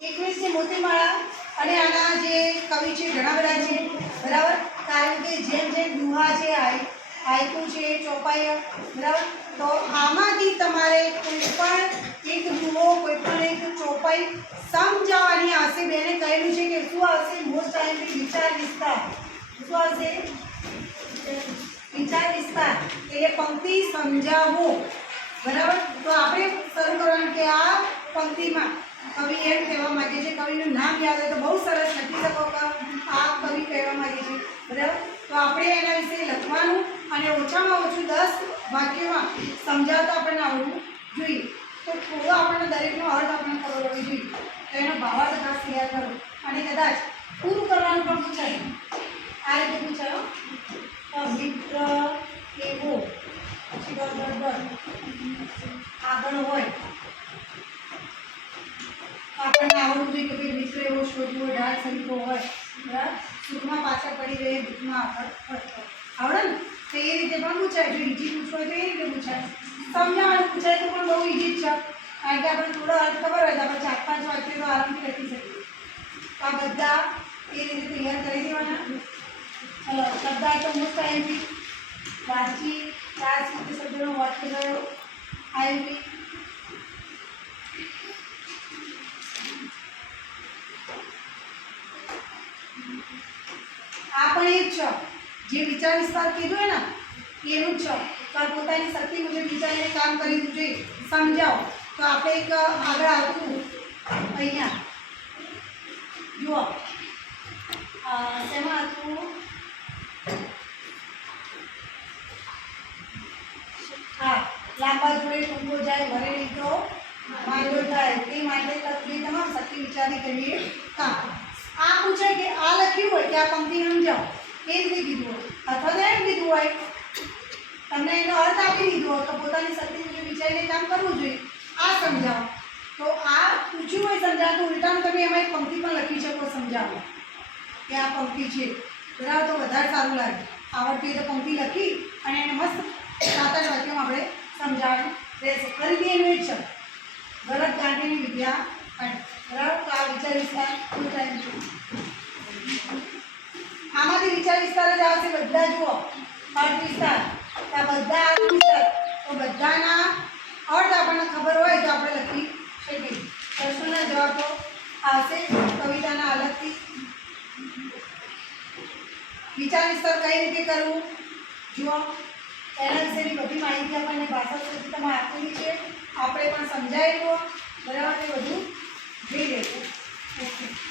21ની મોતીમાળા અને આના જે કવિ છે ઘણા બધા છે, બરાબર. કારણ કે જેમ જેમ દુહા છે, હાઈકુ છે, ચોપાઈઓ, બરાબર. તો આમાંથી તમારે કોઈ પણ એક દુહો, કોઈ પણ એક ચોપાઈ સમજાવવાની આવશે. બેને કહેલું છે કે શું આવશે? મોસ્ટ ટાઈમથી વિચાર વિસ્તાર. શું આવશે? વિચાર વિસ્તાર એટલે પંક્તિ સમજાવો, બરાબર. તો આપણે શરૂ કરવાનું કે આ પંક્તિમાં કવિ એમ કહેવા માંગે છે, કવિનું નામ યાદ હોય તો બહુ સરસ લખી શકો કે આ કવિ કહેવા માંગે છે, બરાબર. તો આપણે એના વિશે લખવાનું અને ઓછામાં ઓછું 10 વાક્યમાં સમજાવતા આપણને આવડવું જોઈએ. તો થોડો આપણને દરેકનો અર્થ આપણને ખબર હોવી જોઈએ. તો એનો ભાવાર્થ ખાસ તૈયાર કરો અને કદાચ પૂરું કરવાનું પણ પૂછાય. આ રીતે પૂછાયો મિત્ર એવો પછી આગળ હોય આપણને આવડવું જોઈએ કે ભાઈ મિત્ર એવો શોધવો, ઢાળ સરીકો હોય, બરાબર. સુખમાં પાછળ પડી રહે, દુઃખમાં આગળ વધતો આવડે ને. તો એ રીતે પણ પૂછાય. જો ઈજી પૂછવું હોય તો એ રીતે પૂછાય. સમજાવવાનું પૂછાય તો પણ બહુ ઈજી જ છે, કારણ કે આપણે થોડો અર્થ ખબર હોય તો આપણે 4-5 વાક્ય તો આરામથી લખી શકીએ. આ બધા એ રીતે તૈયાર કરી દેવાના. ચલો, શબ્દાર્થ મોસ્ટ આઈએમપી વાંચી 4 શબ્દોનો વાક્ય ગયો આઈએમપી. આ પણ એક છે જે વિચાર વિસ્તાર કીધું ને એનું જ છે. તો પોતાની શક્તિ મુજબ વિચારીને કામ કરવું જોઈએ. સમજાવો. તો આપણે એક આગળ આવતું અહીંયા જુઓ શેમાં હતું? હા, લાંબા જોડે ટૂંકો જાય, ભરે નહીં તો માંદો થાય, તે માટે તકલીફ તમામ શક્તિ વિચારી કરીએ કામ. આ પૂછાય કે આ લખ્યું હોય કે આ પંક્તિ સમજાવો, એ રીતે કીધું હોય અથવા તો એમ કીધું હોય તમને એનો અર્થ આપી દીધો હોય તો પોતાની શક્તિ મુજબ વિચારીને કામ કરવું જોઈએ. આ સમજાવો. તો આ પૂછ્યું હોય સમજાવતું, ઉલટાનું તમે એમાં એક પંક્તિ પણ લખી શકો સમજાવો કે આ પંક્તિ છે, બરાબર. તો વધારે સારું લાગે. આવડતી હોય તો પંક્તિ લખી અને એને મસ્ત 7-8 વાક્યમાં આપણે સમજાવવાનું રહેશે. ફરીથી એનું એક છે ગલત ગાંઠીની વિદ્યા, બરાબર. તો આ વિચાર વિસ્તાર ફૂલ ટાઈમ છે. આમાંથી વિચાર વિસ્તાર જ આવશે. બધા જુઓ અર્થ વિસ્તાર, આ બધા અર્થ વિસ્તાર. તો બધાના અર્થ આપણને ખબર હોય તો આપણે લખી શકીએ. પ્રશ્નોના જવાબો આવશે કવિતાના અલગથી. વિચાર વિસ્તાર કઈ રીતે કરવું જુઓ. એના વિશેની બધી માહિતી આપણને ભાષા સંસ્કૃતિમાં આપેલી છે. આપણે પણ સમજાયેલું, બરાબર. એ બધું જોઈ લેશું.